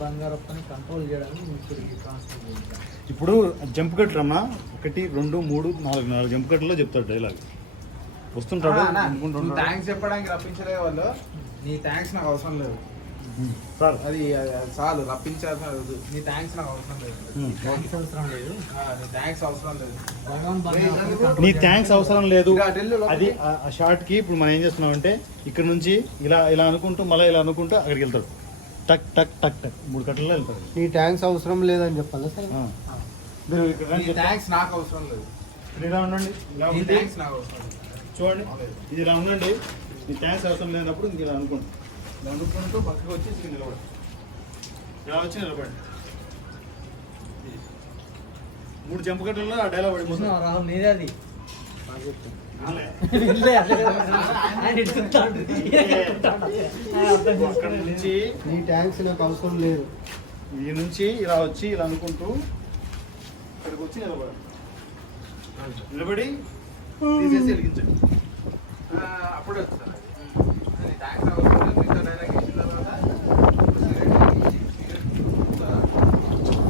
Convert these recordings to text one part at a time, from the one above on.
బంగారప్పని control చేయడానికి ముగ్గురికి transfer చేయాలి. ఇప్పుడు జంప్ కట్లు అన్న 1 2 3 4 జంప్ కట్లో చెప్తాడు డైలాగ్ వస్తుంటాడు. థ్యాంక్స్ చెప్పడానికి రప్పించలే వాళ్ళు. నీ థ్యాంక్స్ నాకు అవసరం లేదు సార్, అది చాలు. రప్పించాల్సిన నీ థ్యాంక్స్ నాకు అవసరం లేదు. అవసరం లేదు. నీ థ్యాంక్స్ అవసరం లేదు. నీ థ్యాంక్స్ అవసరం లేదు. అది ఆ షార్ట్ కి ఇప్పుడు మనం ఏం చేస్తున్నాం అంటే ఇక్కడ నుంచి ఇలా ఇలా అనుకుంటూ మళ్ళీ ఇలా అనుకుంటూ అక్కడికి వెళ్తాడు. టక్ టక్ టక్ టక్ 3 కట్టల్లో వెళ్తాడు. నీ ట్యాంక్స్ అవసరం లేదని చెప్పాలి సార్. మీరు ఇక్కడ నీ థ్యాంక్స్ నాకు అవసరం లేదు. ఇలా ఉండండి. నీ థ్యాంక్స్ నాకు అవసరం లేదు. చూడండి, ఇది ఇలా ఉండండి. నీ థ్యాంక్స్ అవసరం లేనప్పుడు ఇంక ఇలా అనుకోండి. ఇలా అనుకుంటూ పక్కకు వచ్చి ఇక్కడ నిలబడి ఇలా వచ్చి నిలబడండి. 3 జంప్ కట్టల్లో ఆ డైలాగ్ పడిపోతుంది. రాహుల్ నీదే అది. అక్కడ నుంచి నీ ట్యాంక్స్ నాకు అవసరం లేదు. ఈ నుంచి ఇలా వచ్చి ఇలా అనుకుంటూ ఇక్కడికి వచ్చి నిలబడండి. నిలబడి తీసేసి వెలిగించండి. అప్పుడే వస్తుంది. నీ థ్యాంక్స్ అవసరం లేదు. నీతో డైలాగ్ ఇచ్చిన తర్వాత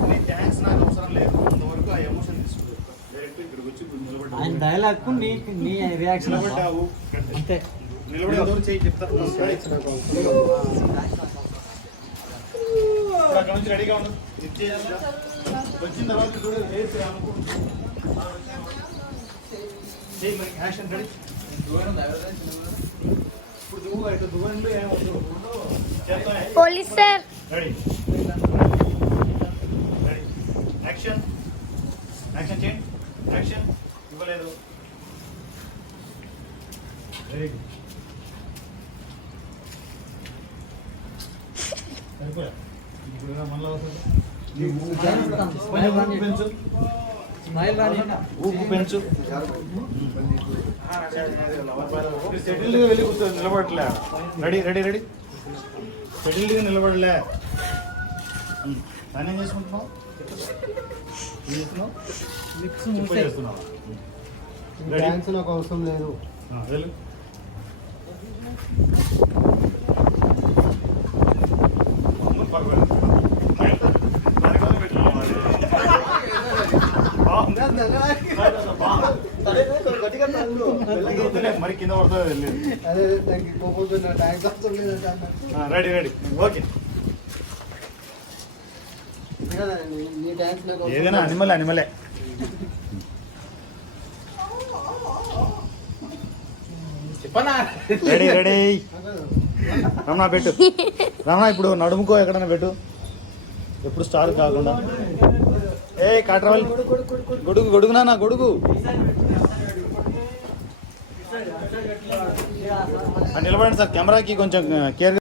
నీ థ్యాంక్స్ నాకు అవసరం లేదు అంతవరకు ఆ ఎమోషన్ తీసుకుంటారు. డైరెక్ట్ ఇక్కడికి వచ్చి ఇప్పుడు నిలబడ్డావు. ఆయన డైలాగ్ కు నీ రియాక్షన్ నిలబడ్డావు అంతే. నిలబడేందుకు చేయి చెప్తారు. అక్కడ నుంచి రెడీగా ఉండు. వచ్చిన తర్వాత చూడు వేసి అనుకుంటూ యాక్షన్ రెడీ. ఇప్పుడు నువ్వు ఇటు దూరంలో ఏమవుతుంది police sir. Ready ready action. Action చేయండి. యాక్షన్ ఇవ్వలేదు. Very good. సరిపోయా. ఇప్పుడు మనలో పెంచు. స్మైల్ రాని ఊపు పెంచు. సెటిల్గా వెళ్ళి కూర్చో. నిలబడలే. Ready ready ready. సెటిల్గా నిలబడలే. దాన్ని ఏం చేసుకుంటున్నావు? ఏం చేస్తున్నావు? లిప్స్ చేస్తున్నావు. ట్యాంక్స్ నాకు అవసరం లేదు. వెళ్ళు. మరి కింద పడుతుంది. అదే దానికి పోతుంది. ట్యాంక్స్ అవసరం లేదు. Ready ready okay. నీ ట్యాంక్స్ నాకు ఏదైనా అనిమలే అనిమలే. చెప్పనా? Ready ready. రమణ పెట్టు. రమణ ఇప్పుడు నడుముకో ఎక్కడైనా పెట్టు. ఎప్పుడు స్టార్ కాకుండా. ఏ కాట్రవల్ గొడుగు గొడుగునా నా గొడుగు నిలబడండి సార్. కెమెరాకి కొంచెం కేర్